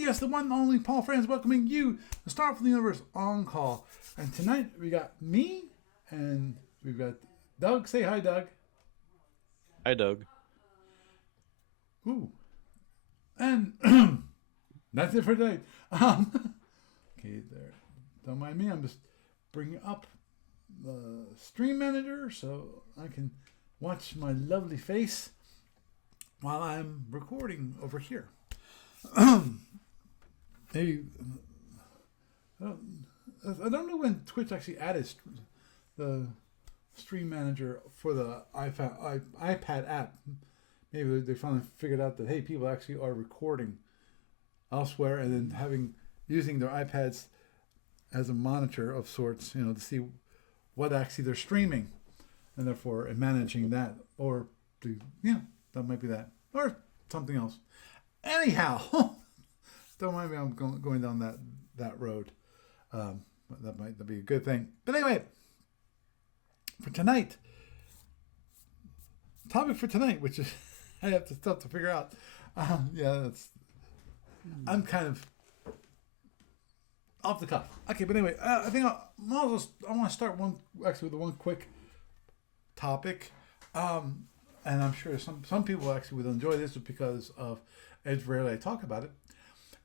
me, yes, the one and only Paul Franz, welcoming you, the Star Fleet Universe on call. And tonight we got me and we've got Doug. Say hi, Doug. Hi, Doug. Ooh. And that's it for tonight. Okay, there. Don't mind me. I'm just bringing up the stream manager so I can watch my lovely face while I'm recording over here. Maybe I don't know when Twitch actually added the stream manager for the iPad app. Maybe they finally figured out that hey, people actually are recording elsewhere and then using their iPads as a monitor of sorts, to see what actually they're streaming, and therefore managing that, or that might be that, or something else. Anyhow, don't mind me. I'm going down that road. That might be a good thing. But anyway, for tonight, topic for tonight, which is I have to start to figure out. I'm kind of off the cuff. Okay, but anyway, I think I want to start with one quick topic, and I'm sure some people actually would enjoy this because of it's rarely I talk about it,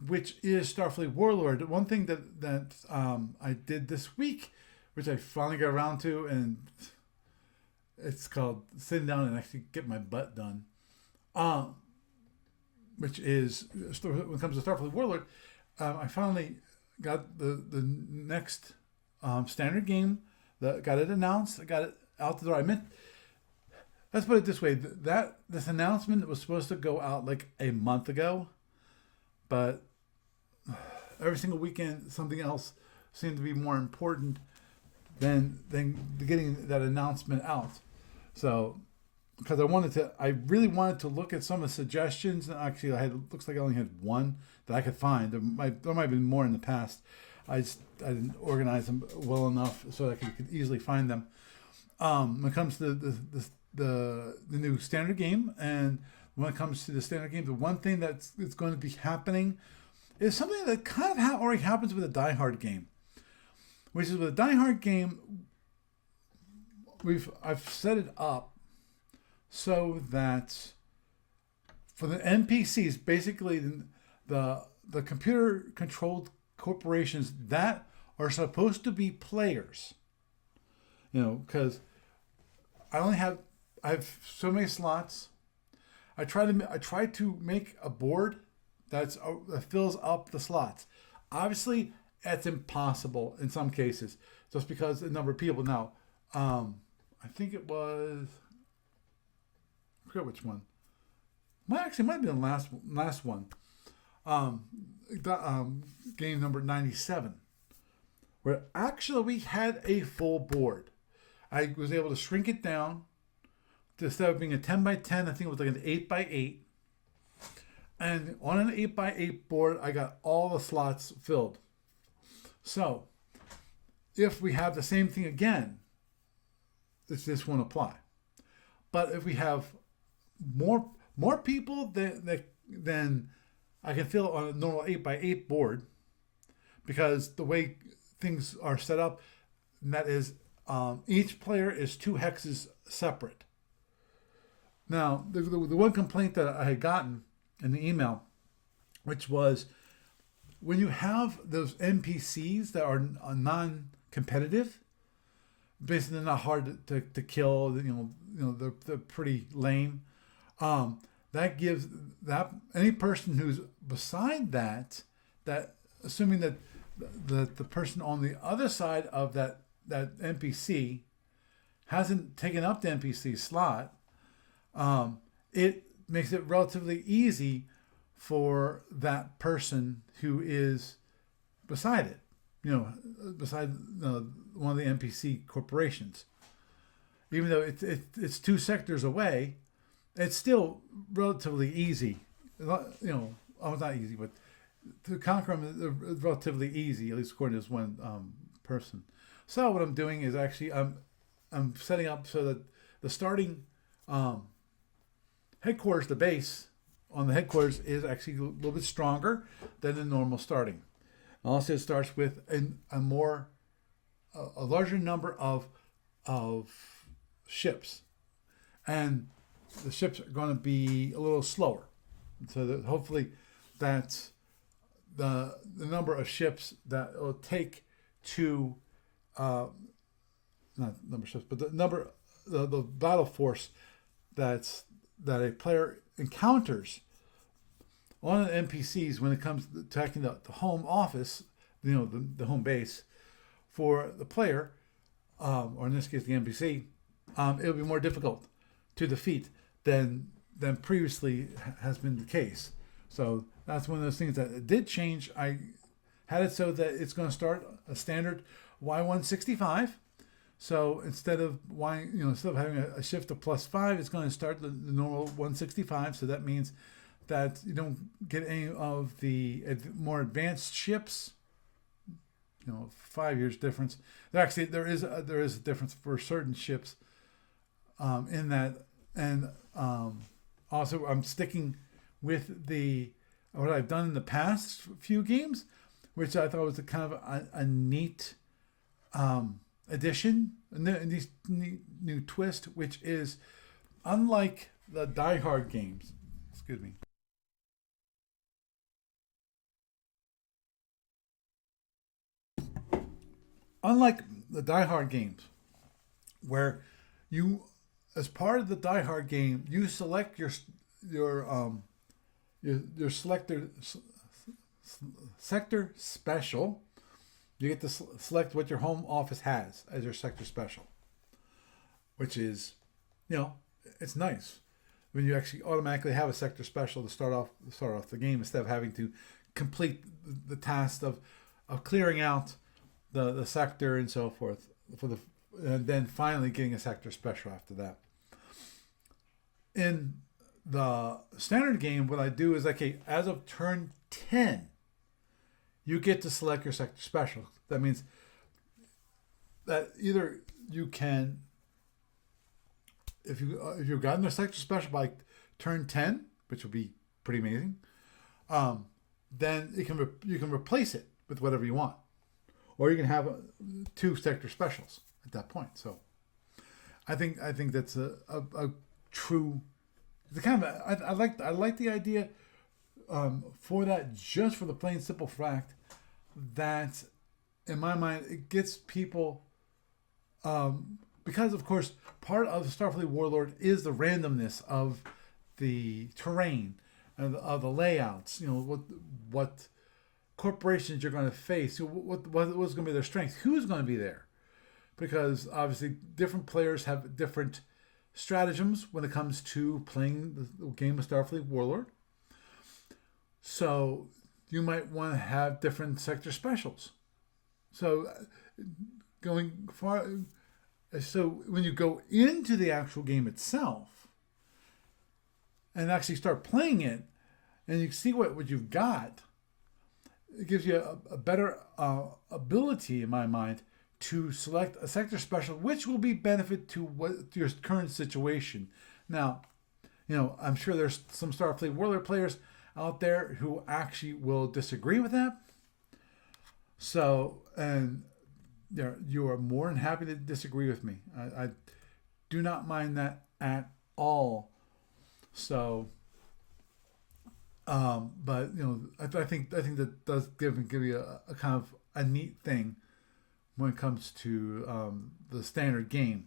which is Star Fleet Warlord. One thing that I did this week, which I finally got around to, and it's called sitting down and actually get my butt done. Which is when it comes to Star Fleet Warlord, I finally got the next standard game that got it announced. I got it out the door. Let's put it this way: this announcement was supposed to go out like a month ago, but every single weekend something else seemed to be more important than getting that announcement out. So, because I really wanted to look at some of the suggestions. And actually, looks like I only had one that I could find. There might have been more in the past. I didn't organize them well enough so that I could easily find them. When it comes to the new standard game, and when it comes to the standard game, the one thing that's going to be happening is something that kind of already happens with a Die Hard game, which is with a Die Hard game. I've set it up so that for the NPCs, basically the computer controlled corporations that are supposed to be players, because I have so many slots. I try to make a board that fills up the slots. Obviously, that's impossible in some cases, just because the number of people. Now, I think it was, I forget which one. Might have been the last one. Game number 97, where actually we had a full board. I was able to shrink it down to, instead of being a 10 by 10, I think it was like an 8 by 8. And on an 8 by 8 board, I got all the slots filled. So, if we have the same thing again, this won't apply. But if we have more people than I can fill on a normal 8 by 8 board, because the way things are set up, and that is each player is 2 hexes separate. Now, the one complaint that I had gotten in the email, which was when you have those NPCs that are non-competitive, basically they're not hard to kill. They're pretty lame. That gives that any person who's beside that assuming that the person on the other side of that NPC hasn't taken up the NPC slot, it makes it relatively easy for that person who is beside it, beside one of the NPC corporations. Even though it's 2 sectors away, it's still relatively easy. Not easy, but to conquer them is relatively easy, at least according to this one person. So what I'm doing is actually I'm setting up so that the starting headquarters, the base on the headquarters is actually a little bit stronger than the normal starting. Also, it starts with a larger number of ships, and the ships are going to be a little slower. So that hopefully that's the number of ships that it will take to not number of ships, but the battle force that a player encounters on an NPCs when it comes to attacking the home office, the home base for the player, or in this case the NPC, it'll be more difficult to defeat than previously has been the case. So that's one of those things that it did change. I had it so that it's going to start a standard Y165. So instead of having a shift of +5, it's going to start the normal 165. So that means that you don't get any of the more advanced ships. 5 years difference. There is a difference for certain ships in that, and also I'm sticking with what I've done in the past few games, which I thought was a kind of a neat addition, and these new twist, which is unlike the Die Hard games. Excuse me. Unlike the Die Hard games, where you, as part of the Die Hard game, you select your sector special. You get to select what your home office has as your sector special, which is, it's nice when you actually automatically have a sector special to start off the game instead of having to complete the task of clearing out the sector and so forth and then finally getting a sector special after that. In the standard game, what I do is as of turn 10, you get to select your sector special. That means that either you can, if you've gotten a sector special by turn 10, which would be pretty amazing, then you can replace it with whatever you want, or you can have 2 sector specials at that point. So I think that's a true. The kind of I like the idea for that, just for the plain simple fact that, in my mind, it gets people, because of course part of the Star Fleet Warlord is the randomness of the terrain and of the layouts. What corporations you're going to face. What's going to be their strength? Who's going to be there? Because obviously different players have different stratagems when it comes to playing the game of Starfleet Warlord. So you might want to have different sector specials. So when you go into the actual game itself and actually start playing it, and you see what you've got, it gives you a better ability, in my mind, to select a sector special, which will be benefit to your current situation. Now, I'm sure there's some Starfleet Warlord players out there who actually will disagree with that. So, and you are more than happy to disagree with me. I do not mind that at all. So, but I think that does give you a kind of a neat thing when it comes to the standard game.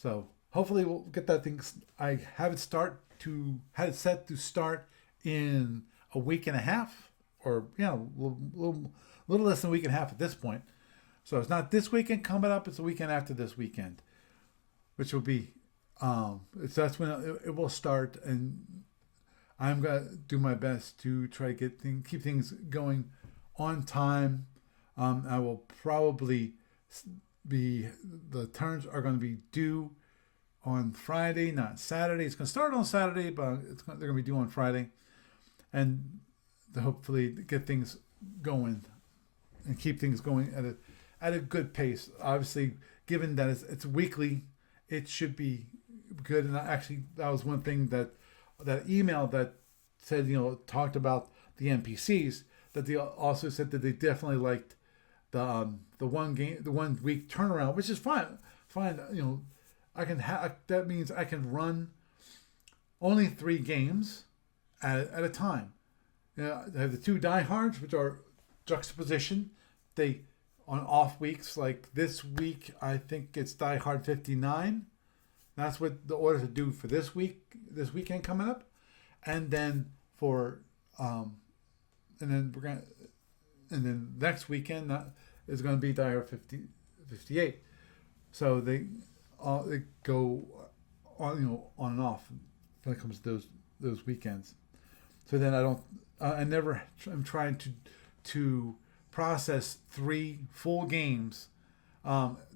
So hopefully we'll get that thing. I have it set to start in a week and a half, or a little less than a week and a half at this point. So it's not this weekend coming up; it's a weekend after this weekend, which will be that's when it will start, and I'm gonna do my best to try to keep things going on time. I will probably the turns are going to be due on Friday, not Saturday. It's going to start on Saturday, but they're going to be due on Friday, and to hopefully get things going and keep things going at a good pace. Obviously, given that it's weekly, it should be good. And actually, that was one thing that email that said, talked about the NPCs, that they also said that they definitely liked the 1 week turnaround, which is fine. Fine, that means I can run only 3 games at a time. I have the 2 diehards, which are juxtaposition. They on off weeks like this week, I think it's Die Hard 59. That's what the orders are due for this weekend coming up, and then for and then next weekend is going to be Die Hard 58. So they go on and off when it comes to those weekends. So then I'm trying to process 3 full games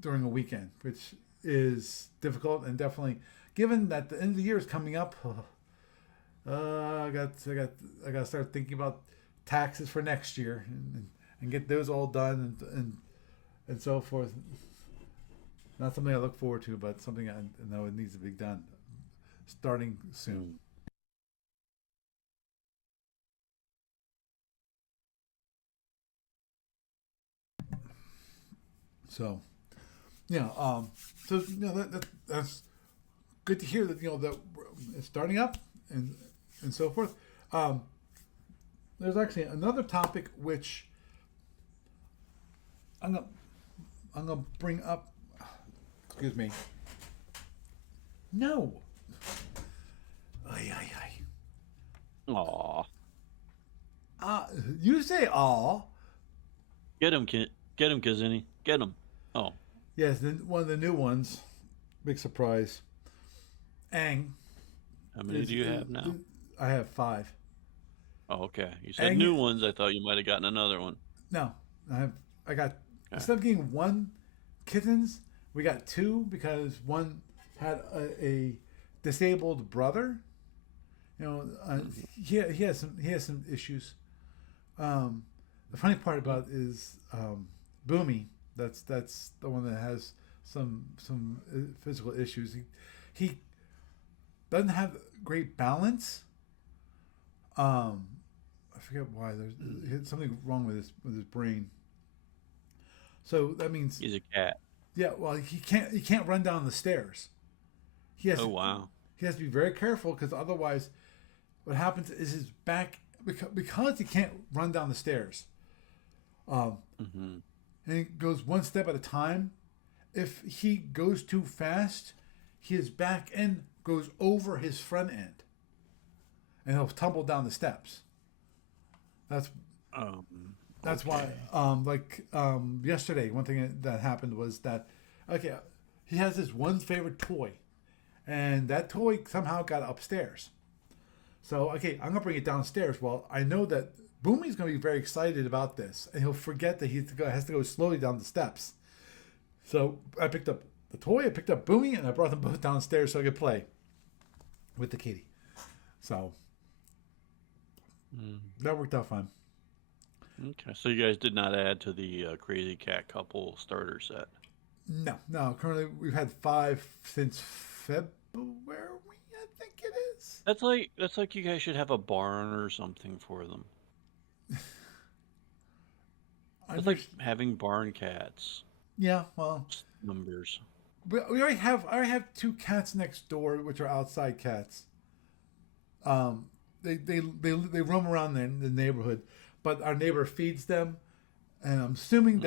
during a weekend, which is difficult, and definitely given that the end of the year is coming up. I got to start thinking about taxes for next year and get those all done and so forth. Not something I look forward to, but something I know it needs to be done starting soon. So, that's good to hear that that it's starting up and so forth. There's actually another topic which I'm gonna bring up. Excuse me. No. Ay ay ay. Aw. You say aw. Get him, kid. Get him, Kazini. Get him. Oh. Yes, one of the new ones. Big surprise. Aang. How many do you have now? I have 5. Oh, okay. You said Aang, new ones. I thought you might have gotten another one. No, I got instead of getting 1 kittens, we got 2 because one had a disabled brother. He has some issues. The funny part about it is Boomy. That's the one that has some physical issues. He doesn't have great balance. I forget why. There's something wrong with his brain. So that means he's a cat. Yeah, well, he can't run down the stairs. Oh wow. He has to be very careful because otherwise, what happens is his back because he can't run down the stairs. And he goes 1 step at a time. If he goes too fast, his back end goes over his front end, and he'll tumble down the steps. That's why. Yesterday, one thing that happened was that he has this one favorite toy, and that toy somehow got upstairs. So I'm gonna bring it downstairs. Well, I know that Boomy's gonna be very excited about this, and he'll forget that he has to go slowly down the steps. So I picked up the toy, I picked up Boomy, and I brought them both downstairs so I could play with the kitty. So that worked out fine. Okay, so you guys did not add to the Crazy Cat Couple starter set? No. Currently, we've had 5 since February, I think it is. That's like you guys should have a barn or something for them. It's like having barn cats. Yeah, well, numbers. I already have 2 cats next door, which are outside cats. They roam around the neighborhood, but our neighbor feeds them, and I'm assuming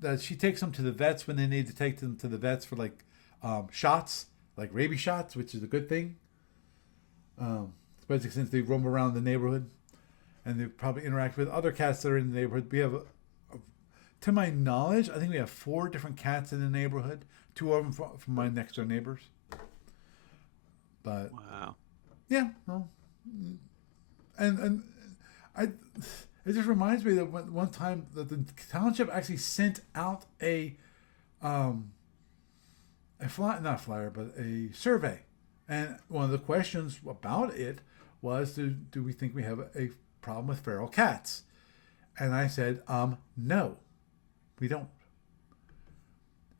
that she takes them to the vets when they need to take them to the vets for shots, like rabies shots, which is a good thing. Especially since they roam around the neighborhood, and they probably interact with other cats that are in the neighborhood. We have, to my knowledge, I think we have 4 different cats in the neighborhood. 2 of them from my next door neighbors. But wow, yeah, well, and it just reminds me that one time that the township actually sent out a survey, and one of the questions about it was, do we think we have a problem with feral cats? And I said, no, we don't.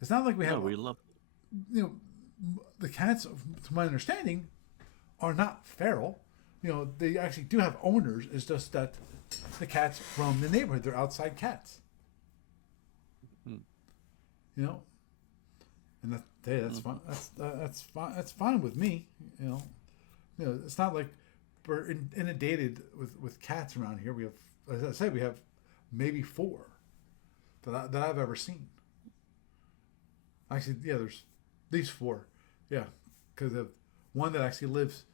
It's not like we have. We love. The cats, to my understanding, are not feral. they actually do have owners. It's just that the cats from the neighborhood. They're outside cats. Hmm. And that's fine. That's fine. That's fine with me. It's not like we're inundated with cats around here. We have, as I said, we have maybe 4 that I've ever seen. Actually, yeah, there's these 4. Yeah, because of one that actually lives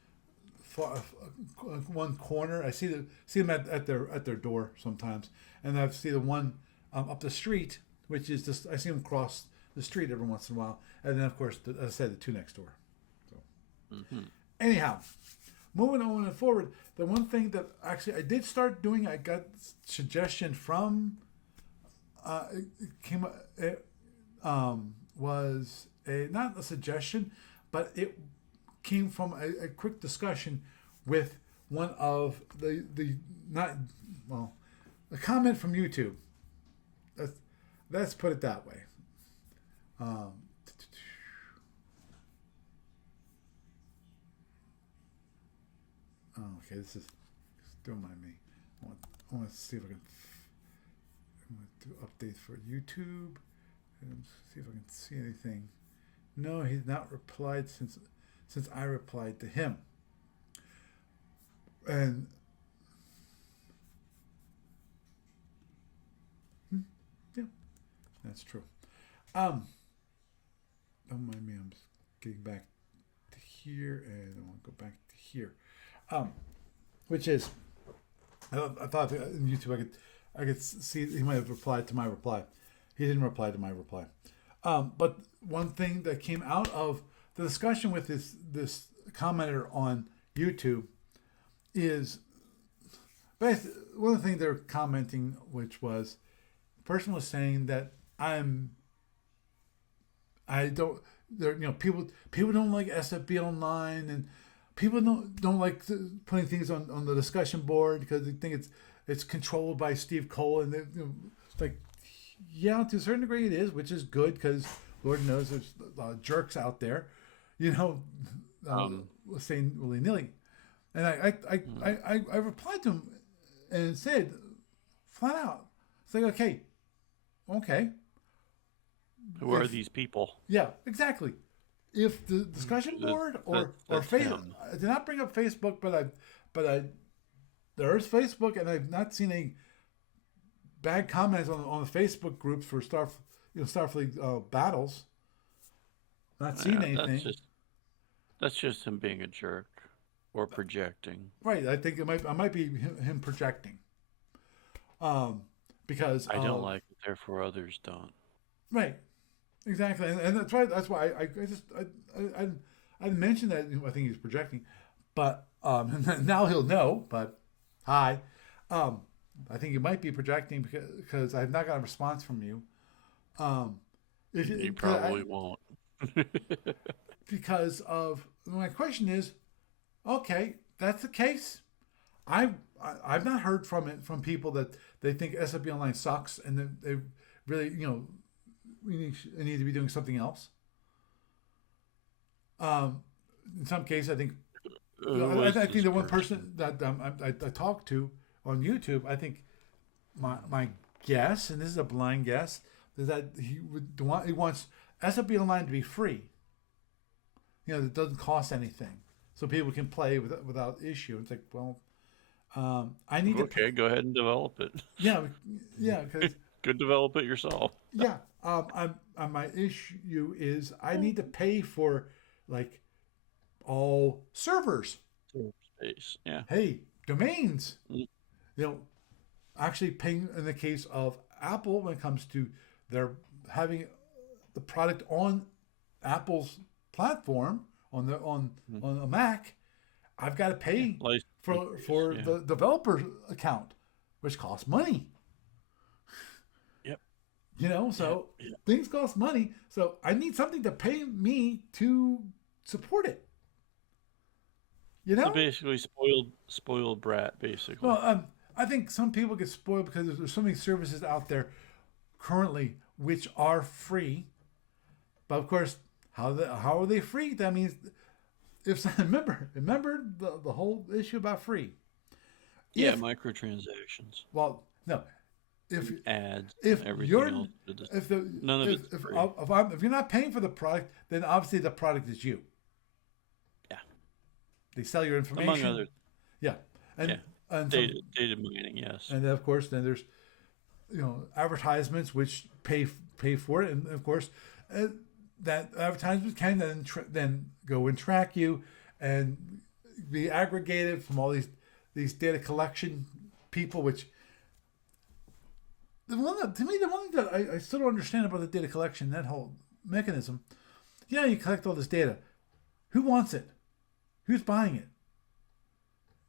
one corner. I see them at their door sometimes, and I see the one up the street, which is just I see them cross the street every once in a while, and then of course, as I said, the 2 next door. So, anyhow, moving on and forward, the one thing that actually I did start doing, I got suggestion from. It came. It was not a suggestion, but it came from a quick discussion with one of the a comment from YouTube. Let's put it that way. Okay, this is don't mind me. I want to see if I can. I'm going to do updates for YouTube and see if I can see anything. No, he's not replied since I replied to him. And yeah, that's true. Don't mind me. I'm just getting back to here, and I want to go back to here. Which is, I thought in YouTube I could see he might have replied to my reply. He didn't reply to my reply. But one thing that came out of the discussion with this commenter on YouTube is one of the things they're commenting, which was the person was saying that people don't like SFB online, and people don't like putting things on the discussion board because they think it's controlled by Steve Cole, and like, yeah, to a certain degree it is, which is good because Lord knows there's a lot of jerks out there, saying willy nilly. And I replied to him and said flat out, it's like, okay. Who are these people? Yeah, exactly. If the discussion board or Facebook, I did not bring up Facebook, but there's Facebook, and I've not seen any bad comments on the Facebook groups for Starfleet battles. Not seen anything. That's just him being a jerk or projecting. Right. I think I might be him projecting. Because I don't like it, therefore others don't. Right. Exactly, and that's right. That's why I mentioned that I think he's projecting, but now he'll know. But hi, I think you might be projecting because I've not got a response from you. You probably won't. Because of my question is, okay, that's the case. I've not heard from people that they think SFB Online sucks and that they really we need to be doing something else. In some cases, I think I think the one person that I talked to on YouTube, I think my guess, and this is a blind guess, is that he wants SFB Online to be free. It doesn't cost anything, so people can play without issue. It's like, well, I need to. Okay, go ahead and develop it. Yeah, because Go develop it yourself. Yeah, my issue is I need to pay for like all servers. Space, yeah. Hey, domains. Actually paying in the case of Apple when it comes to their having the product on Apple's platform on a Mac, I've got to pay for the developer account, which costs money. So things cost money. So I need something to pay me to support it. So basically, spoiled brat, basically. Well, I think some people get spoiled because there's so many services out there currently which are free. But of course, how are they free? That means if remember the whole issue about free. Yeah, If microtransactions, well, no, if ads, if and everything you're else. if the None of it's free. if you're not paying for the product, then obviously the product is you. Yeah, They sell your among information. others. Yeah, Yeah, and some data mining. Yes. and then of course then there's advertisements which pay for it, and of course uh, that advertisements can then go and track you and be aggregated from all these data collection people. Which to me the one thing that I still don't understand about the data collection, that whole mechanism. Yeah, you collect all this data. Who wants it? Who's buying it?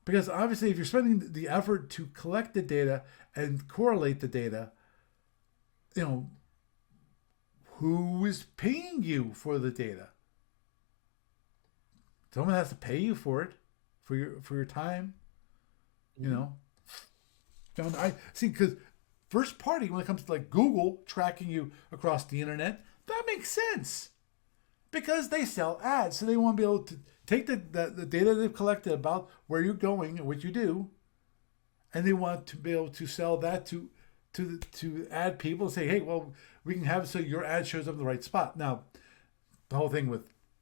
Because obviously, if you're spending the effort to collect the data and correlate the data, you know, who is paying you for the data? Someone has to pay you for it, for your time. You know, I see, because first party, when it comes to like Google tracking you across the internet, that makes sense because they sell ads, so they want to be able to take the data they've collected about where you're going and what you do, and they want to be able to sell that to ad people and say, hey, well, we can have it so your ad shows up in the right spot. Now, the whole thing with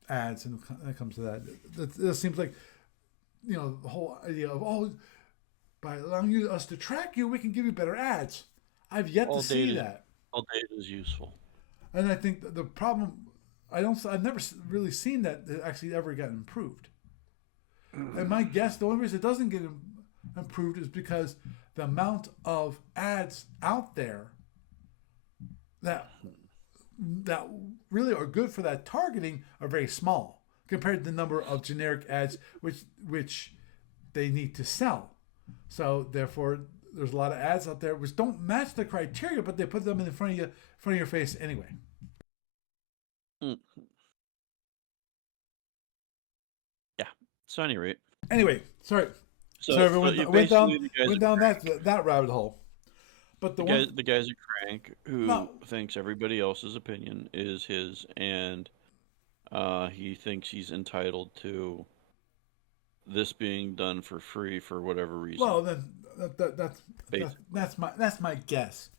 ads, and when it comes to that, it seems like the whole idea of by allowing us to track you, we can give you better ads. I've yet to see that. All data is useful. And I think the problem, I've never really seen that it actually ever got improved. And my guess, the only reason it doesn't get improved is because the amount of ads out there that really are good for that targeting are very small compared to the number of generic ads which they need to sell. So therefore, there's a lot of ads out there which don't match the criteria, but they put them in front of your face anyway. Mm. Yeah. So anyway. Sorry. So everyone you went basically down that rabbit hole. But the guy's a crank who thinks everybody else's opinion is his, and he thinks he's entitled to this being done for free for whatever reason. Well, then that's my guess.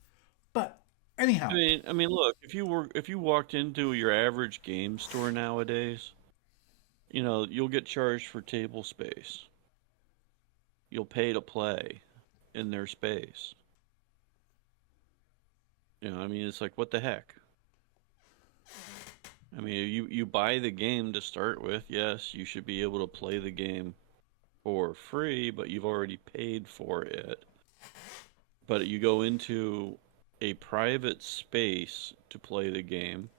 But anyhow, I mean, look, if you walked into your average game store nowadays, you'll get charged for table space. You'll pay to play in their space. I mean, it's like, what the heck? I mean, you buy the game to start with. Yes, you should be able to play the game for free, but you've already paid for it. But you go into a private space to play the game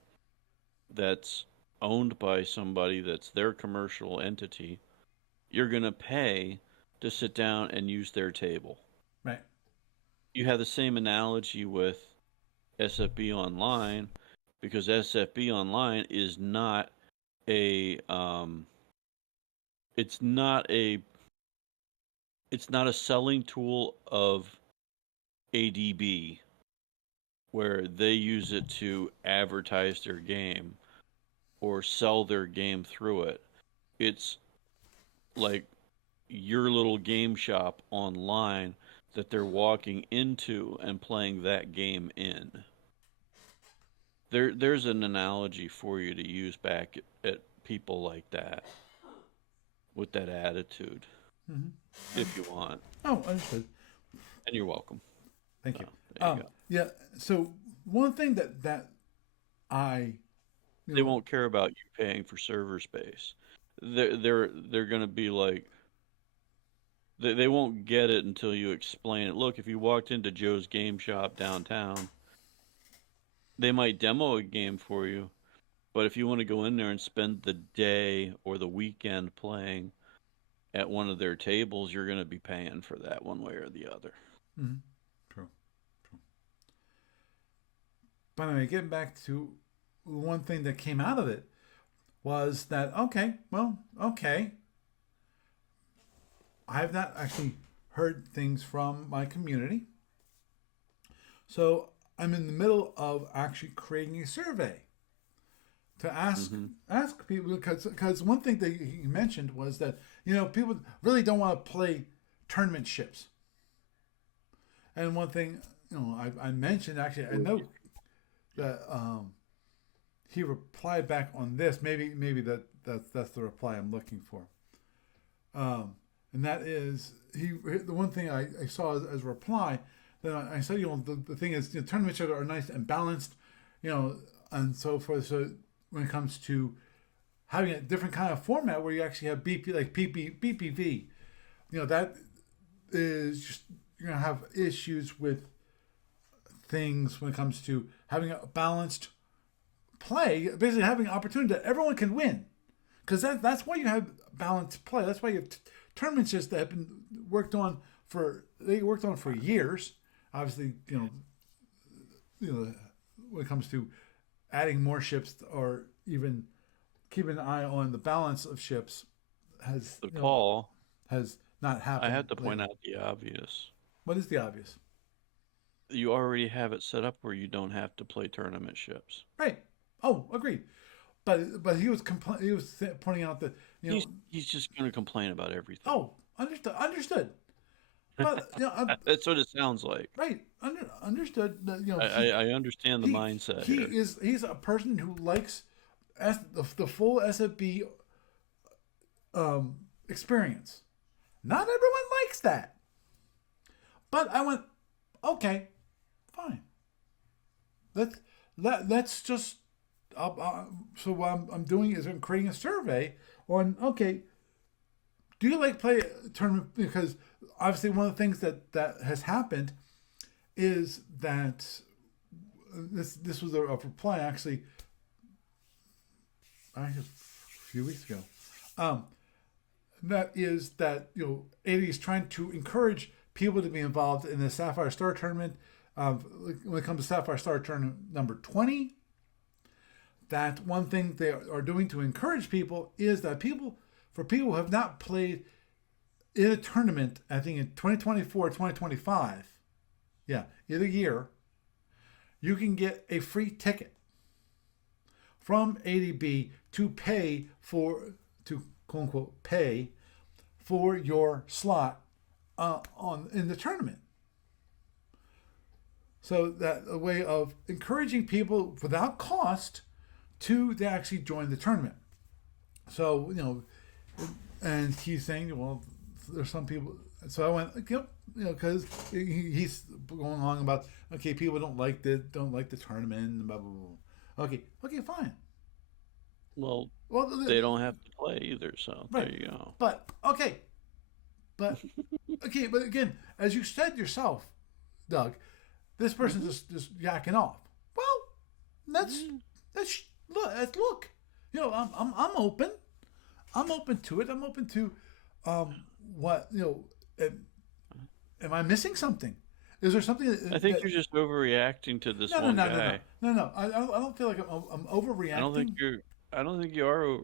that's owned by somebody that's their commercial entity. You're going to pay to sit down and use their table. Right. You have the same analogy with SFB Online, because SFB Online is not a it's not a selling tool of ADB where they use it to advertise their game or sell their game through it. It's like your little game shop online that they're walking into and playing that game in. There's an analogy for you to use back at people like that with that attitude, if you want. Oh, understood. And you're welcome. Thank you. There you go. Yeah. So one thing that they won't care about you paying for server space. They're going to be like, they won't get it until you explain it. Look, if you walked into Joe's Game Shop downtown, they might demo a game for you, but if you want to go in there and spend the day or the weekend playing at one of their tables, you're going to be paying for that one way or the other. Mm-hmm. True. But anyway, getting back to one thing that came out of it was that, okay, I have not actually heard things from my community. So I'm in the middle of actually creating a survey to ask Mhm. ask people, because one thing that he mentioned was that people really don't want to play tournament ships. And one thing I mentioned, actually, I know that he replied back on this. Maybe that's the reply I'm looking for. And that is the one thing I saw as a reply. That I said, the thing is, tournaments are nice and balanced, and so forth. So when it comes to having a different kind of format where you actually have BPV, that is just you're gonna have issues with things when it comes to having a balanced play, basically having an opportunity that everyone can win, because that's why you have balanced play. That's why you have tournaments just that have been worked on for years. Obviously, when it comes to adding more ships or even keeping an eye on the balance of ships has The call. has not happened. I have to point lately. out the obvious. What is the obvious? You already have it set up where you don't have to play tournament ships. Right. Oh, agreed. But he was pointing out that He's just going to complain about everything. Oh, understood. But That's what it sounds like. right, understood. I understand the mindset here. He's a person who likes the full SFB experience. Not everyone likes that. But I went, okay, fine. Let's just. So what I'm doing is I'm creating a survey on, okay, do you like play a tournament? Because obviously one of the things that has happened is that this was a reply actually a few weeks ago. That is that AD is trying to encourage people to be involved in the Sapphire Star tournament. When it comes to Sapphire Star tournament number 20, that one thing they are doing to encourage people is that people who have not played in a tournament, I think in 2024, 2025, either year, you can get a free ticket from ADB to quote unquote pay for your slot in the tournament. So that a way of encouraging people without cost to actually join the tournament. So and he's saying, well, there's some people. So I went, because he's going along about, okay, people don't like the tournament, and blah blah blah. Okay, fine. Well, they don't have to play either, so right. There you go. But okay, but again, as you said yourself, Doug, this person's just yakking off. Well, let's look. I'm open. I'm open to it. I'm open to what am I missing something? Is there something? I think you're just overreacting to this one guy. No. I don't feel like I'm overreacting. I don't think you are,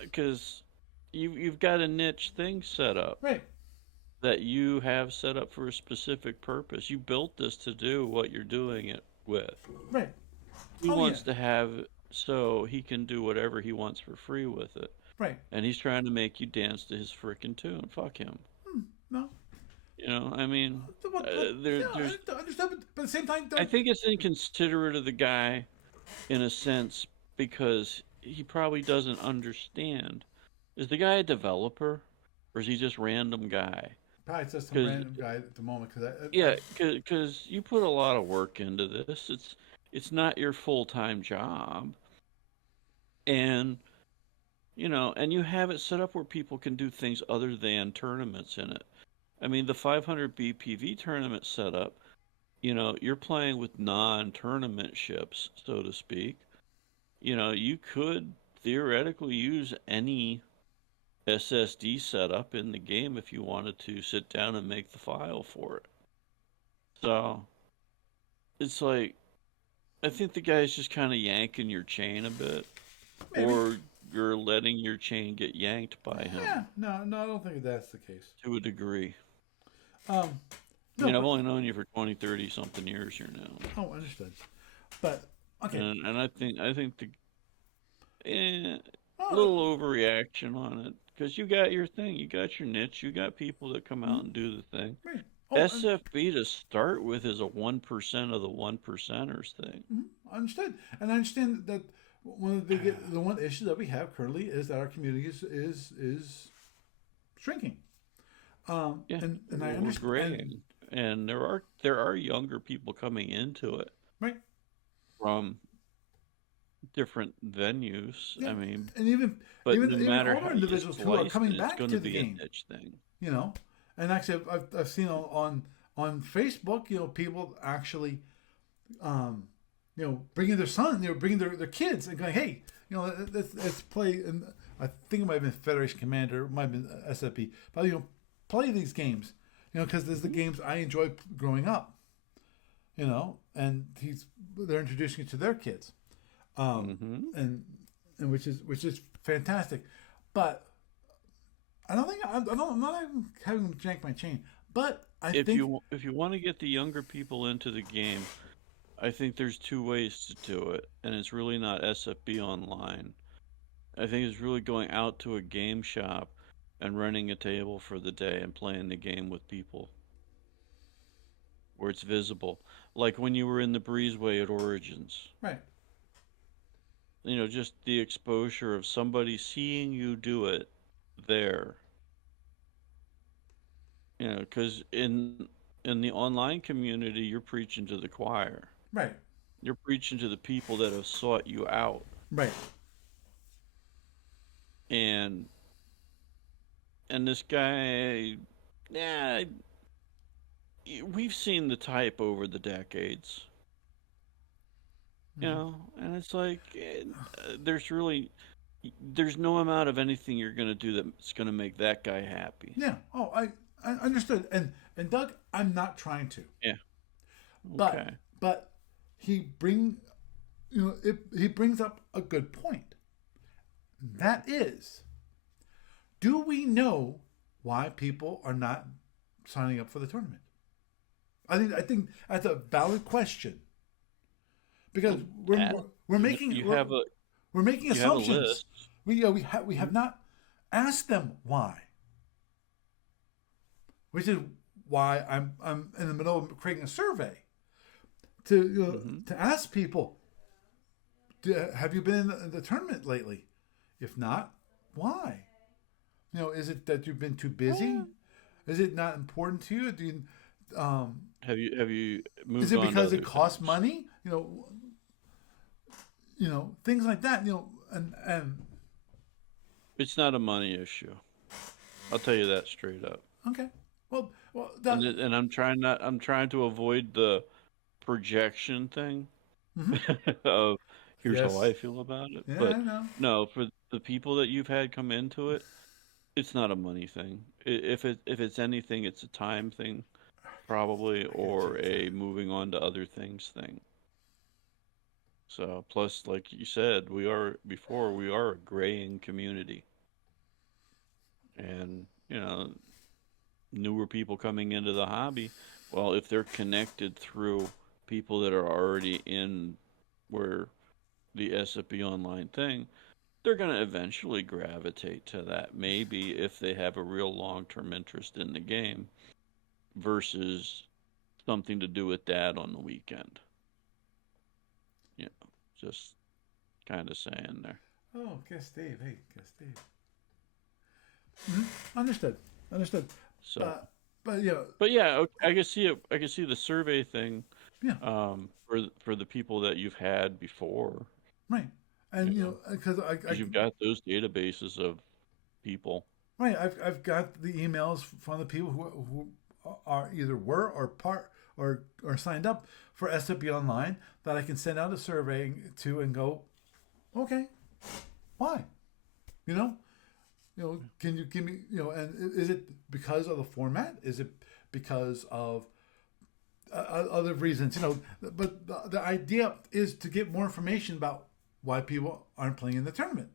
because you've got a niche thing set up. Right. That you have set up for a specific purpose. You built this to do what you're doing it with. Right. He wants to have it so he can do whatever he wants for free with it. Right. And he's trying to make you dance to his frickin' tune. Fuck him. No. I mean, I understand, but at the same time, I think it's inconsiderate of the guy, in a sense, because he probably doesn't understand. Is the guy a developer, or is he just random guy? Probably just some random guy at the moment. Because you put a lot of work into this. It's not your full-time job, and and you have it set up where people can do things other than tournaments in it. I mean, the 500 BPV tournament setup, you're playing with non-tournament ships, so to speak. You could theoretically use any SSD setup in the game if you wanted to sit down and make the file for it. So, it's like, I think the guy's just kind of yanking your chain a bit. Maybe. Or you're letting your chain get yanked by him. Yeah, no, I don't think that's the case. To a degree. No, I've only known you for 20, 30 something years here now. Oh, understood. But Okay. and I think the Oh, little overreaction on it because you got your thing, you got your niche, you got people that come mhm, out and do the thing. right. Oh, SFB to start with is a 1% of the one percenters thing. understood. And I understand that one of the one issue that we have currently is that our community is shrinking. Yeah, And I we're understand. graying, and there are younger people coming into it Right. from different venues. Yeah. I mean, And even but no even matter older how you individuals who are slice it, coming it's back going to to the be a game. niche thing. You know, and actually I've seen on Facebook, people actually, um, bringing their son, bringing their kids and going, hey, let's play. And I think it might have been Federation Commander, it might have been SFP, but play these games, because there's the games I enjoyed growing up, and they're introducing it to their kids, Hmm. and which is fantastic, but I don't think I'm not even having them jank my chain, but I think If you want to get the younger people into the game, I think there's two ways to do it, and it's really not SFB online. I think it's really going out to a game shop and renting a table for the day and playing the game with people where it's visible. Like when you were in the breezeway at Origins. right, Just the exposure of somebody seeing you do it there. Because in the online community, you're preaching to the choir. right, You're preaching to the people that have sought you out. right, And this guy, yeah, we've seen the type over the decades. And it's like there's no amount of anything you're going to do that's going to make that guy happy. yeah. Oh, I understood, and Doug, I'm not trying to, Yeah. but Okay. but he he brings up a good point. That is, do we know why people are not signing up for the tournament? I think that's a valid question because Ask, we're making you have a we're making you have a assumptions. list. We have not asked them why, which is why I'm in the middle of creating a survey to ask people, have you been in the tournament lately? If not, why? Is it that you've been too busy? Is it not important to you? Have you Is moved it on to because other it costs things? money? Things like that. And It's not a money issue. I'll tell you that straight up. okay, well, And I'm trying to avoid the projection thing mhm. of here's how Yes, I feel about it. yeah, But I know. no, for the people that you've had come into it, it's not a money thing. If it's anything, it's a time thing probably, I got or jinxed a there. moving on to other things thing. So plus, like you said, we are a graying community, and newer people coming into the hobby. Well, if they're connected through people that are already in where the SFB online thing, they're going to eventually gravitate to that. Maybe if they have a real long-term interest in the game versus something to do with dad on the weekend. Yeah, just kind of saying there. Oh, guess Dave. Hey, guess Dave. Understood. Understood. So, But but yeah, okay, I can see it. I can see the survey thing, yeah, for the people that you've had before, right. you And know, because because you've got those databases of people. right, I've got the emails from the people who are either were or part or signed up for SWP Online that I can send out a survey to and go, okay, why? You know, can you give me, and is it because of the format? Is it because of other reasons? But the idea is to get more information about why people aren't playing in the tournament,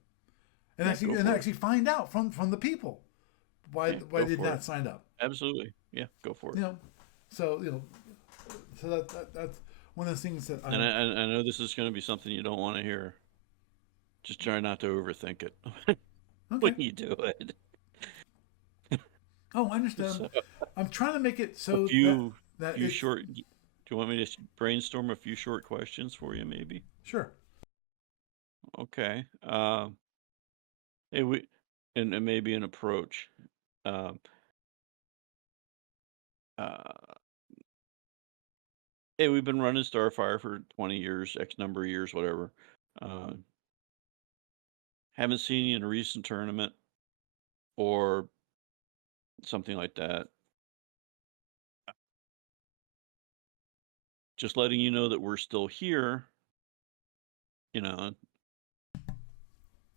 and Yeah, go actually for it. find out from the people why Yeah, why go they did for it. not sign up. Absolutely. Yeah, go for it. You know, so so that's one of the things that And I know this is going to be something you don't want to hear. Just try not to overthink it when okay. you do it. Oh, I understand. So, I'm trying to make it a so that few it's short. Do you want me to brainstorm a few short questions for you, maybe? sure. Okay. Hey, and maybe an approach. Um, uh, hey, we've been running Starfire for 20 years, X number of years, whatever. Uh, haven't seen you in a recent tournament or something like that. Just letting you know that we're still here. You know,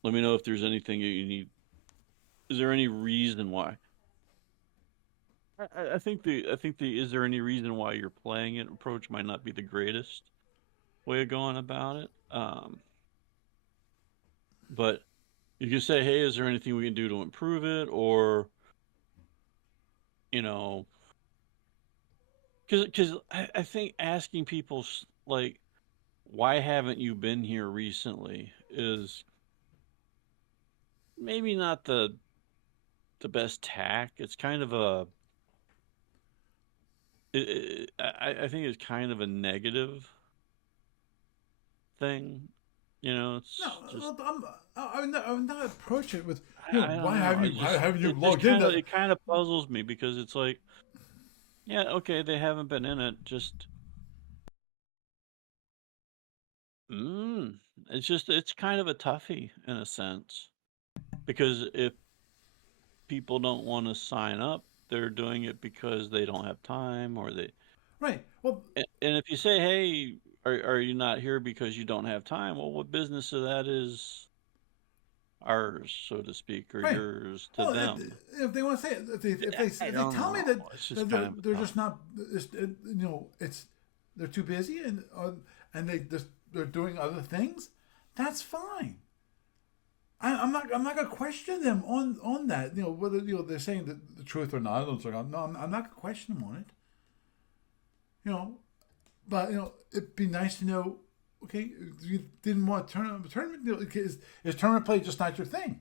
let me know if there's anything you need. Is there any reason why? I think the is there any reason why you're playing it approach might not be the greatest way of going about it. But you can say, hey, is there anything we can do to improve it? Or, you know, because I think asking people like, why haven't you been here recently is maybe not the best tack. It's kind of a, I think it's kind of a negative thing. You know, No, it's just, I'm not approach it with I don't know. why haven't you It just logged in? That it kind of puzzles me because it's like, yeah, okay, they haven't been in it. Just, mm, it's kind of a toughie in a sense because if people don't want to sign up, they're doing it because they don't have time or they. right. Well, And if you say, hey, are you not here because you don't have time? Well, what business of that is ours, so to speak, or right. yours to Well, them? if they want to say it, I if they don't tell me know. that, It's just kind of a they're tough. just not, it's they're too busy and they're doing other things, that's fine. I'm not gonna question them on that. Whether they're saying the truth or not. I don't. No, I'm not gonna question them on it. You know, but it'd be nice to know. Okay, you didn't want tournament. Is tournament play just not your thing?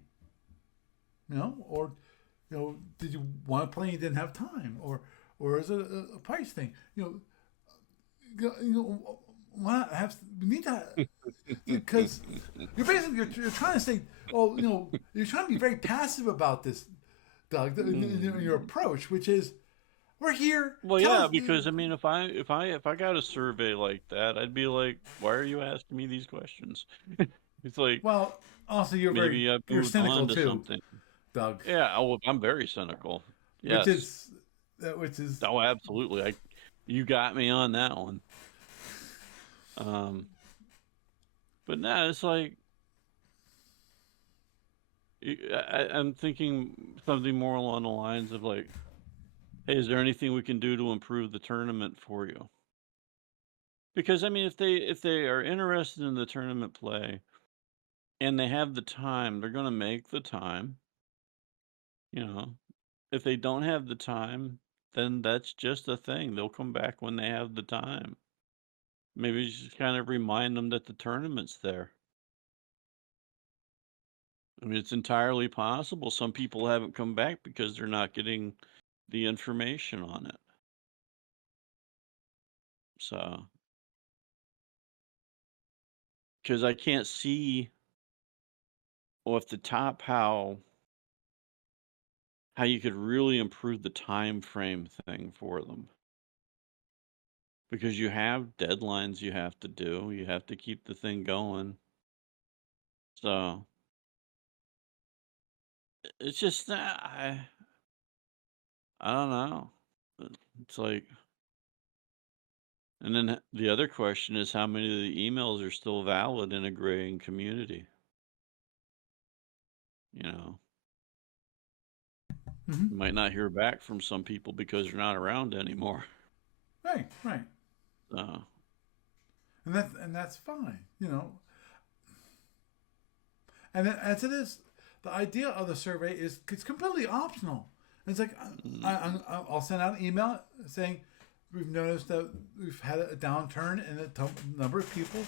Or did you want to play and you didn't have time, or is it a price thing? Why have we need that because you're basically you're trying to say, oh, you're trying to be very passive about this, Doug, in your Mm. approach, which is we're here. Well, Tell yeah, us. because I mean, if I got a survey like that, I'd be like, why are you asking me these questions? It's like Well, also maybe I've you're moved cynical on to too, something. Doug, Yeah, oh, I'm very cynical. which Yes. is which is Oh, absolutely. You got me on that one. Um, but no, it's like I'm thinking something more along the lines of like, hey, is there anything we can do to improve the tournament for you? Because I mean, if they are interested in the tournament play and they have the time, they're going to make the time. You know, if they don't have the time, then that's just a thing. They'll come back when they have the time. Maybe just kind of remind them that the tournament's there. I mean, it's entirely possible some people haven't come back because they're not getting the information on it. So, because I can't see off the top how you could really improve the time frame thing for them. Because you have deadlines you have to do. You have to keep the thing going. So, it's just I don't know. It's like, and then the other question is how many of the emails are still valid in a graying community? You know, you mm-hmm. might not hear back from some people because they're not around anymore. Right, So, and that's fine. And then, as it is, the idea of the survey is it's completely optional. It's like mm, I'll send out an email saying, we've noticed that we've had a downturn in the number of people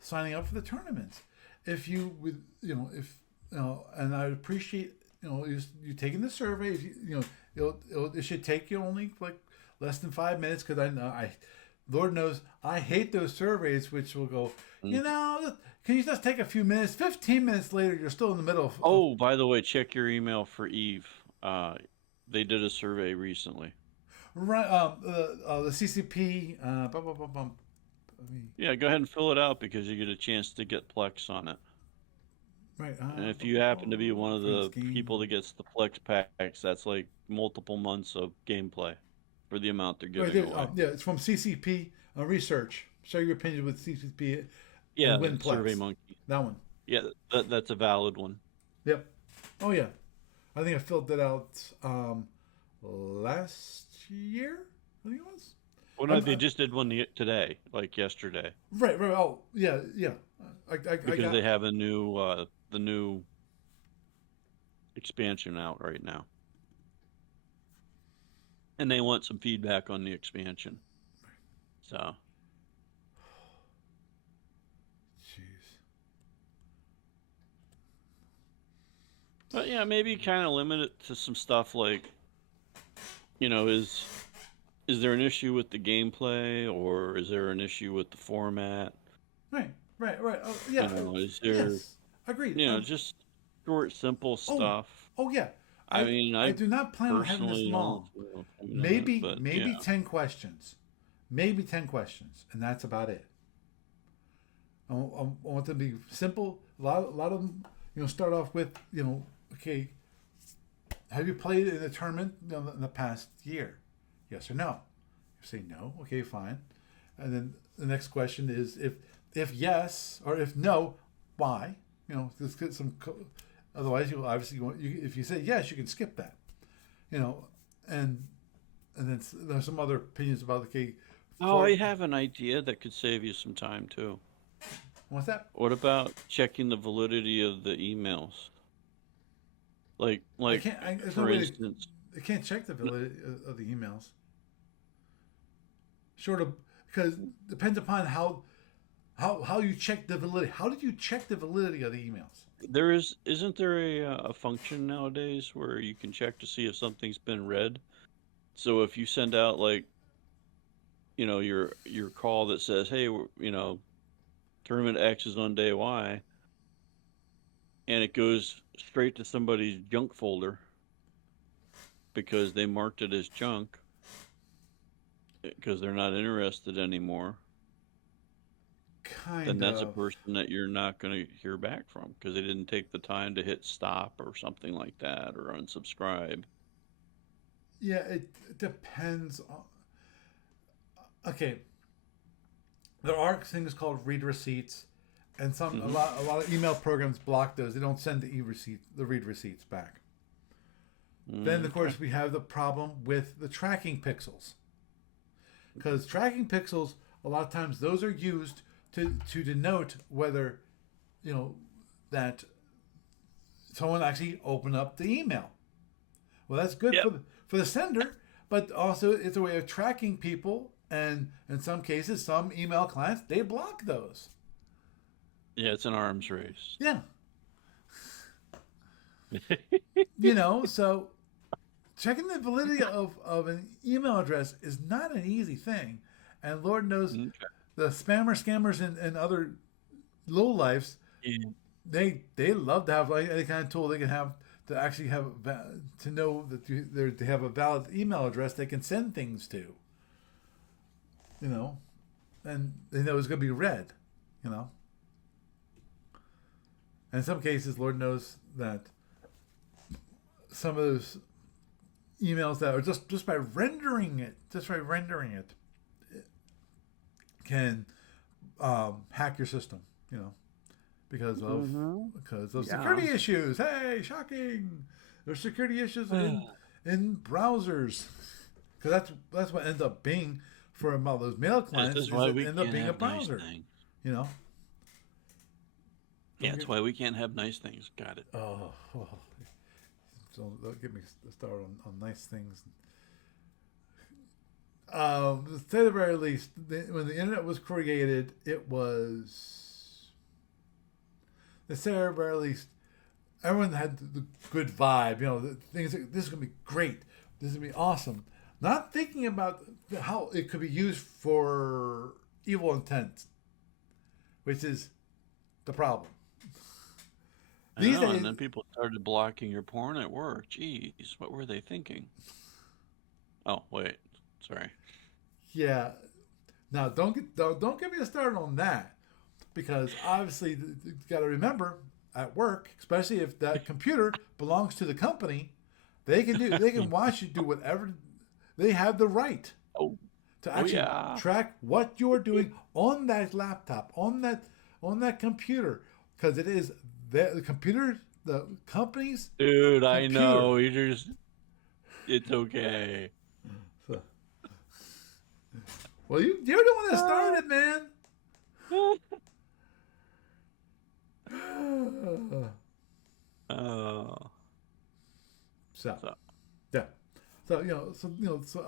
signing up for the tournaments. If you would, and I would appreciate, you taking the survey. If it should take you only like less than 5 minutes, because Lord knows I hate those surveys which will go, can you just take a few minutes? 15 minutes later, you're still in the middle of. Oh, by the way, check your email for Eve. They did a survey recently. Right, the CCP. Yeah, go ahead and fill it out because you get a chance to get Plex on it. Right. And if you happen to be one of the people that gets the Plex packs, that's like multiple months of gameplay for the amount they're giving away. Yeah, it's from CCP Research. Share your opinion with CCP. Yeah, and win Plex. Survey Monkey. That one. Yeah, that's a valid one. Yep. Oh yeah, I think I filled that out last year. I think it was. Well, no, they just did one today, like yesterday. Right. Oh, yeah. Because they have the new expansion out right now, and they want some feedback on the expansion. So. Jeez. But yeah, maybe kind of limit it to some stuff like, is there an issue with the gameplay, or is there an issue with the format? Right. Oh, yeah. Is there? Yes. Agreed. Just short, simple stuff. Oh yeah. I mean, I do not plan on having this long. Maybe 10 questions. Maybe 10 questions, and that's about it. I want them to be simple. A lot of them, start off with, okay, have you played in a tournament in the past year? Yes or no? You say no. Okay, fine. And then the next question is if yes or if no, why? Let's get some. Otherwise, you obviously if you say yes, you can skip that. And then there's some other opinions about the. I have an idea that could save you some time too. What's that? What about checking the validity of the emails? Like for instance, I can't check the validity of the emails. Short of, because it depends upon how you check the validity. How did you check the validity of the emails? Isn't there a function nowadays where you can check to see if something's been read? So if you send out your call that says, hey, tournament X is on day Y, and it goes straight to somebody's junk folder because they marked it as junk because they're not interested anymore. Then that's a person that you're not going to hear back from because they didn't take the time to hit stop or something like that or unsubscribe. Yeah, it depends on. Okay, there are things called read receipts, and a lot of email programs block those. They don't send the read receipts back. Then of course we have the problem with the tracking pixels, because tracking pixels a lot of times those are used to denote whether that someone actually opened up the email. Well, that's good for the sender, but also it's a way of tracking people. And in some cases, some email clients, they block those. Yeah, it's an arms race. Yeah. So checking the validity of an email address is not an easy thing. And Lord knows the scammers, and other lowlifes, they love to have any kind of tool they can have to actually have to know that they have a valid email address they can send things to. And they know it's going to be read, And in some cases, Lord knows that some of those emails that are just by rendering it, can hack your system, because of security issues. Hey, shocking! There's security issues in browsers, because that's what ends up being. For those mail clients, is why we end up being a browser. Yeah, that's why we can't have nice things. Got it. Oh. Don't get me started on nice things. To say the very least, when the internet was created, it was, to say the very least, everyone had the good vibe. You know, the things like, this is gonna be great. This is gonna be awesome. Not thinking about how it could be used for evil intent, which is the problem. I These know, days, and then people started blocking your porn at work. Jeez, what were they thinking? Oh, wait. Sorry. yeah. Now don't get me started on that, because obviously you got to remember at work, especially if that computer belongs to the company, they can watch you do whatever. They have the right Oh, to oh actually yeah. track what you're doing on that laptop, on that computer, because it is the computer, the company's Dude, I computer. know. It's okay. So, well, you're the one that started, man. Oh, So so yeah,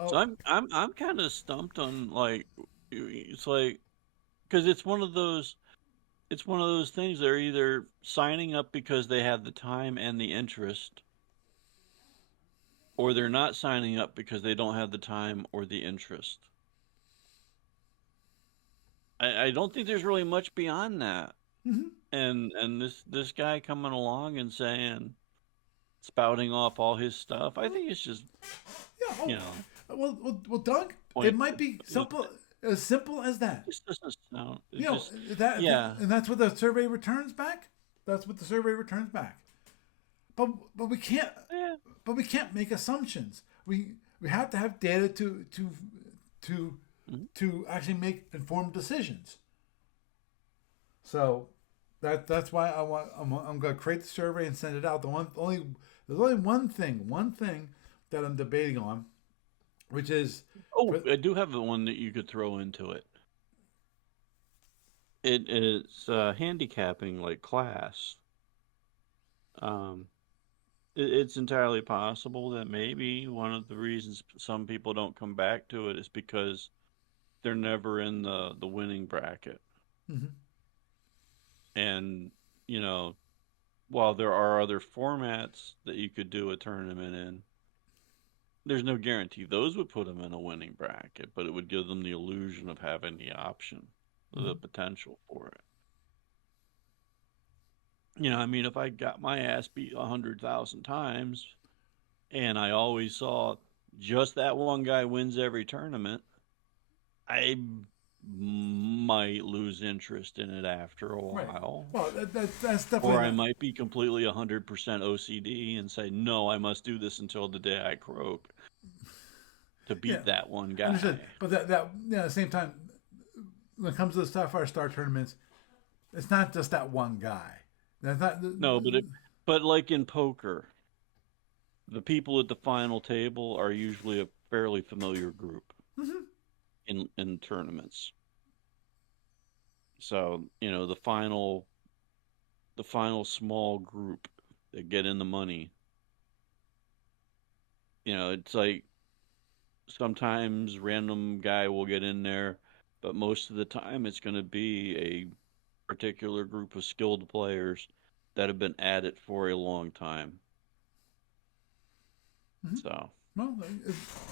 so I'm kind of stumped on like it's like because it's one of those things they're either signing up because they have the time and the interest, or they're not signing up because they don't have the time or the interest. I don't think there's really much beyond that. hmm And this guy coming along and saying, spouting off all his stuff, I think it's just, yeah. you know, Well, Doug, it might pointless. be It simple as that. just doesn't sound. It You know just, that, yeah, and that's what the survey returns back. That's what the survey returns back. But but we can't yeah. but we can't make assumptions. We have to have data to Mhm. to actually make informed decisions. So that's why I'm going to create the survey and send it out. There's only one thing that I'm debating on, which is Oh, for, I do have the one that you could throw into it. It's handicapping like class. Um, it's entirely possible that maybe one of the reasons some people don't come back to it is because they're never in the winning bracket. mhm. And, you know, while there are other formats that you could do a tournament in, there's no guarantee those would put them in a winning bracket, but it would give them the illusion of having the option, the potential for it. You know, I mean, if I got my ass beat 100,000 times and I always saw just that one guy wins every tournament, I might lose interest in it after a Right. while. Well, that's Or definitely I not. might be completely 100% OCD and say, no, I must do this until the day I croak to Yeah, beat that one understood. guy. But at the same time, when it comes to the Sapphire Star tournaments, it's not just that one guy. That's not. No, but like in poker, the people at the final table are usually a fairly familiar group Mhm. in tournaments. So, you know, the final small group that get in the money, you know, it's like sometimes random guy will get in there, but most of the time it's going to be a particular group of skilled players that have been at it for a long time. Mhm. So Well,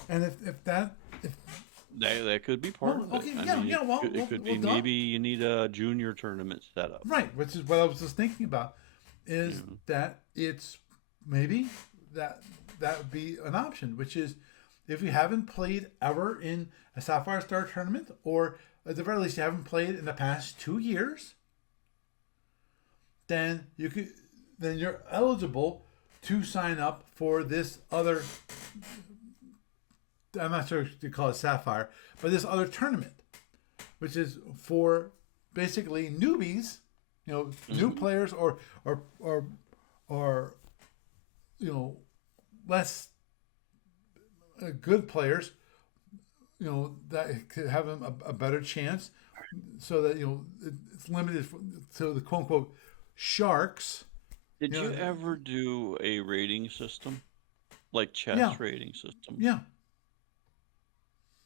and if that if that could be part well, of it. okay, I yeah, mean, yeah. it could Well be done. maybe you need a junior tournament set up. Right, which is what I was just thinking about, You is know? that it's maybe that that would be an option, which is if you haven't played ever in a Sapphire Star tournament, or at the very least you haven't played in the past 2 years, then you're eligible to sign up for this other. I'm not sure if you call it Sapphire, but this other tournament, which is for basically newbies, new Mm-hmm. players or or less good players, that could have them a better chance, so that it's limited to the quote unquote sharks. Did You you know, ever do a rating system, like yeah, chess rating systems? yeah.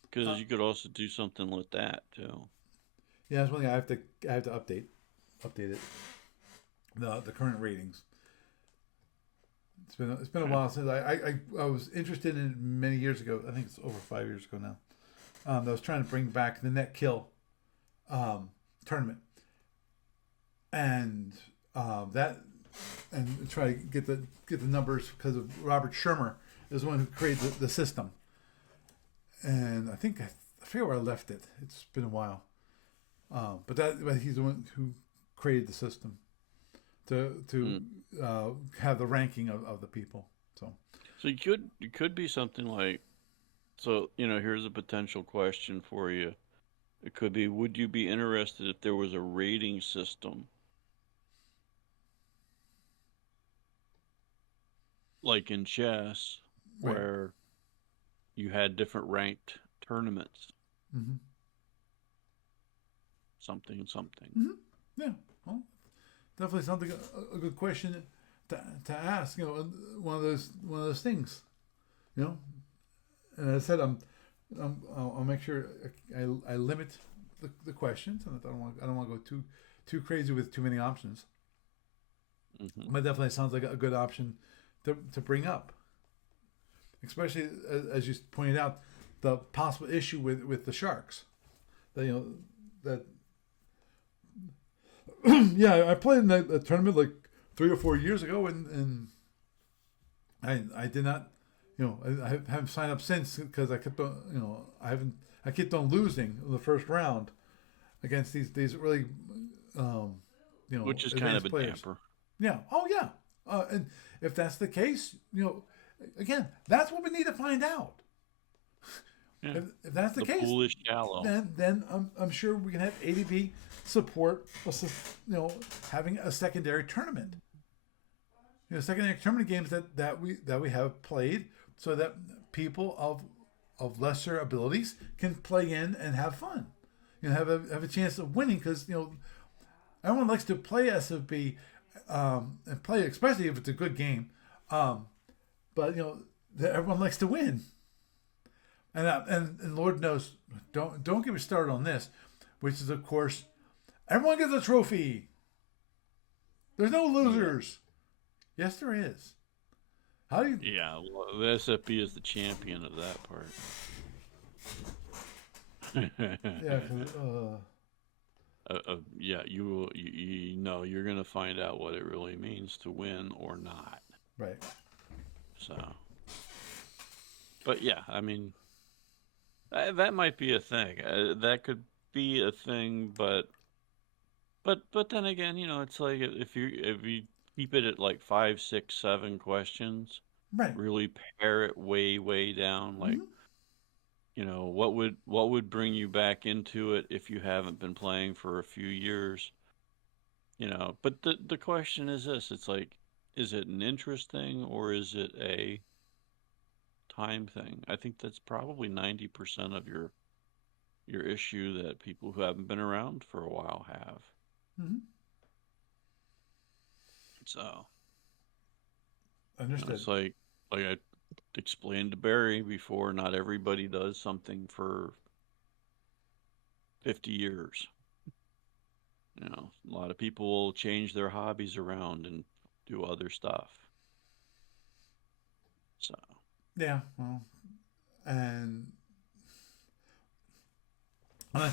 Because you could also do something with that too. Yeah, that's one thing I have to update it. The current ratings. It's been a while since I was interested in it many years ago. I think it's over 5 years ago now. I was trying to bring back the net kill tournament, and that and try to get the numbers because of Robert Shermer is the one who created the system. And I forget where I left it. It's been a while. But he's the one who created the system to have the ranking of the people. So it could be something like, so here's a potential question for you. It could be, would you be interested if there was a rating system like in chess, right. where you had different ranked tournaments? Mm-hmm. Something. Mm-hmm. Yeah. Well, definitely something a good question to ask. One of those things. And as I said, I'll make sure I limit the questions, and I don't want to go too crazy with too many options. Mm-hmm. But definitely sounds like a good option to bring up, especially as you pointed out, the possible issue with the sharks. That yeah, I played in a tournament like 3 or 4 years ago, and I did not, I haven't signed up since because I kept on, I kept on losing in the first round against these really, which is kind of a players. damper. Yeah. Oh yeah. And if that's the case, again, that's what we need to find out. Yeah. If that's the case, pool is shallow. Then I'm sure we can have ADP support, having a secondary tournament. Secondary tournament games that we have played, so that people of lesser abilities can play in and have fun. Have a chance of winning, because everyone likes to play SFB and play, especially if it's a good game. But everyone likes to win. And Lord knows, don't get me started on this, which is, of course, everyone gets a trophy. There's no losers. Yeah. Yes, there is. How do you? Yeah, well, the SFB is the champion of that part. Yeah. You're gonna find out what it really means to win or not. Right. So, but yeah, I mean, that might be a thing. That could be a thing, but then again, it's like if you keep it at like 5, 6, 7 questions, right, really pare it way down. Like, what would bring you back into it if you haven't been playing for a few years? But the question is this: it's like, is it an interest thing or is it a time thing? I think that's probably 90% of your issue that people who haven't been around for a while have. Mm-hmm. So, understood. It's like I explained to Barry before, not everybody does something for 50 years. A lot of people will change their hobbies around and do other stuff. So. Yeah, well, and I'm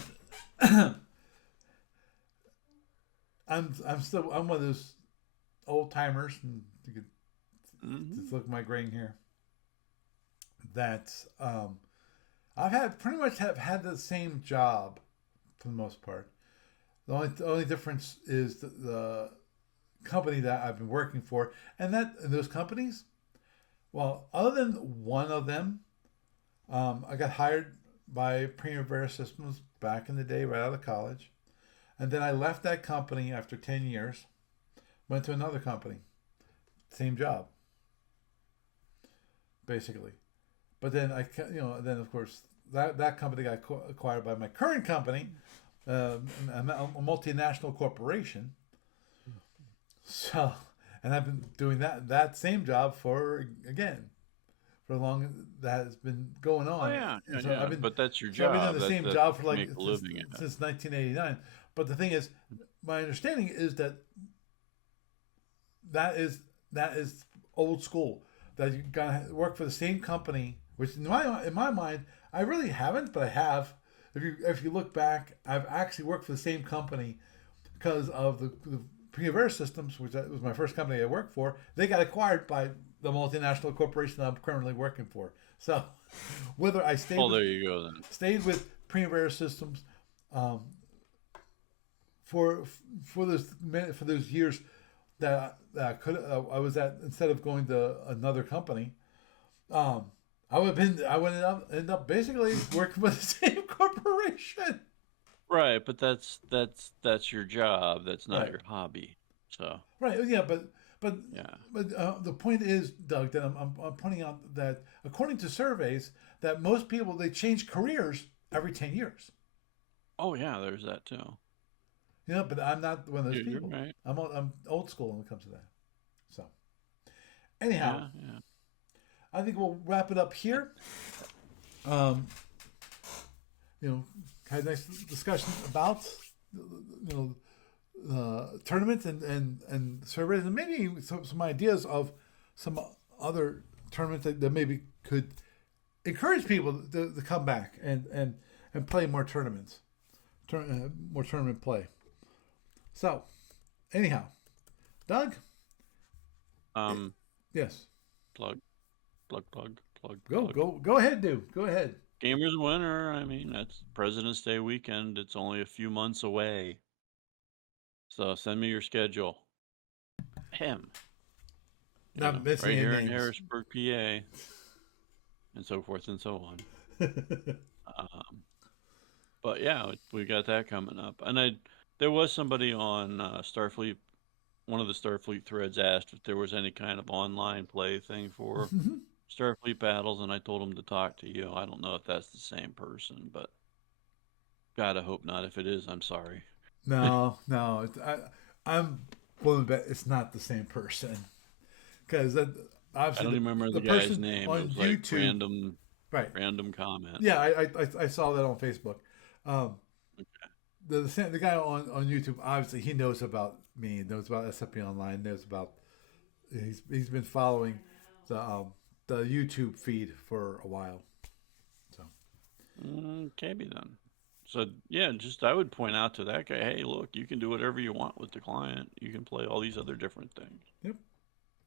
one of those old timers, and you could just look at my graying hair. That I've pretty much had the same job for the most part. The only difference is the company that I've been working for, and those companies. Well, other than one of them, I got hired by Primavera Systems back in the day, right out of college. And then I left that company after 10 years, went to another company, same job, basically. But then then of course, that company got acquired by my current company, a multinational corporation. So, and I've been doing that same job for, again, for long that has been going Oh on. yeah, And yeah, so yeah. But that's your I've been doing job. the same That job for you like make a living at. since 1989. But the thing is, my understanding is that is old school. That you gotta work for the same company, which in my mind, I really haven't, but I have. If you look back, I've actually worked for the same company because of the Primavera Systems, which was my first company I worked for. They got acquired by the multinational corporation that I'm currently working for. So whether I Oh, there you go then. stayed with Primavera Systems um, for those years that I was at, instead of going to another company, I would end up basically working with the same corporation. Right, but that's your job. That's not Right. your hobby. So Right. Yeah. But yeah. the point is, Doug, that I'm pointing out that according to surveys, that most people, they change careers every 10 years. Oh yeah, there's that too. Yeah. But I'm not one of those You're people. right. I'm old school when it comes to that. So anyhow, Yeah, yeah. I think we'll wrap it up here. Um, had a nice discussion about tournaments and surveys, and maybe some ideas of some other tournaments that maybe could encourage people to come back and play more tournaments, more tournament play. So, anyhow, Doug, Um, yes, plug, plug, go plug. go ahead, dude. Go ahead. Gamers winner. I mean, that's President's Day weekend. It's only a few months away. So send me your schedule. Him. Not missing right any here in names. Harrisburg, PA, and so forth and so on. But yeah, we got that coming up. And there was somebody on Starfleet, one of the Starfleet threads asked if there was any kind of online play thing for Starfleet battles, and I told him to talk to you. I don't know if that's the same person, but God, I hope not. If it is, I'm sorry. No. I'm willing to bet it's not the same person, because I obviously don't even remember the the guy's person name. on It was like YouTube, right? random comment. Yeah, I saw that on Facebook. Um, the guy on YouTube, obviously he knows about me, knows about SFP Online, knows about he's been following the YouTube feed for a while. So Maybe then. So yeah, just I would point out to that guy, hey, look, you can do whatever you want with the client. You can play all these other different things. yep,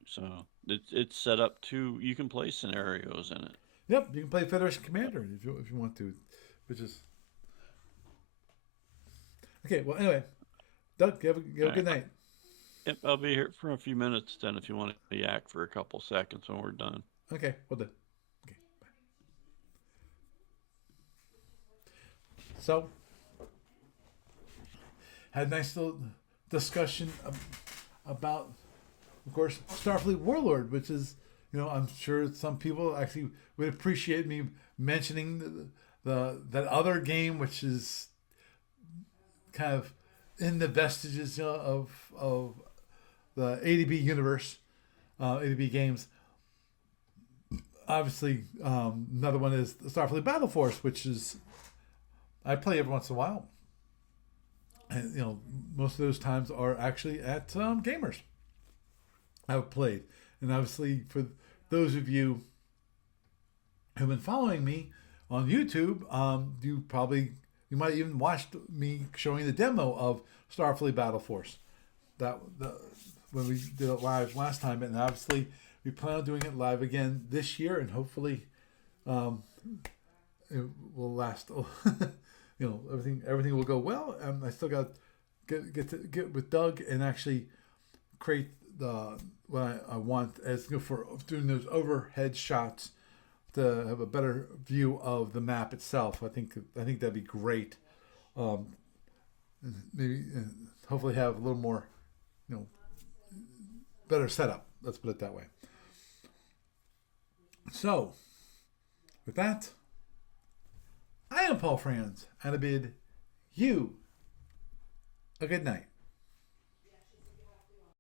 So it's set up to you can play scenarios in it. yep, you can play Federation Commander if you want to, which is okay. Well, anyway, Doug, you have a good night. Yep, I'll be here for a few minutes then if you want to yak for a couple seconds when we're done. Okay, well done. Okay, bye. So, had a nice little discussion about, of course, Starfleet Warlord, which is, I'm sure some people actually would appreciate me mentioning that other game, which is kind of in the vestiges of the ADB universe, ADB games. Obviously, another one is Starfleet Battle Force, which is I play every once in a while, and most of those times are actually at Gamers. I've played, and obviously for those of you who've been following me on YouTube, you might even watched me showing the demo of Starfleet Battle Force. When we did it live last time, and obviously we plan on doing it live again this year, and hopefully it will last. Everything will go well. I still got to get with Doug and actually create what I want as for doing those overhead shots to have a better view of the map itself. I think that'd be great. Maybe hopefully have a little more, better setup. Let's put it that way. So, with that, I am Paul Franz, and I bid you a good night.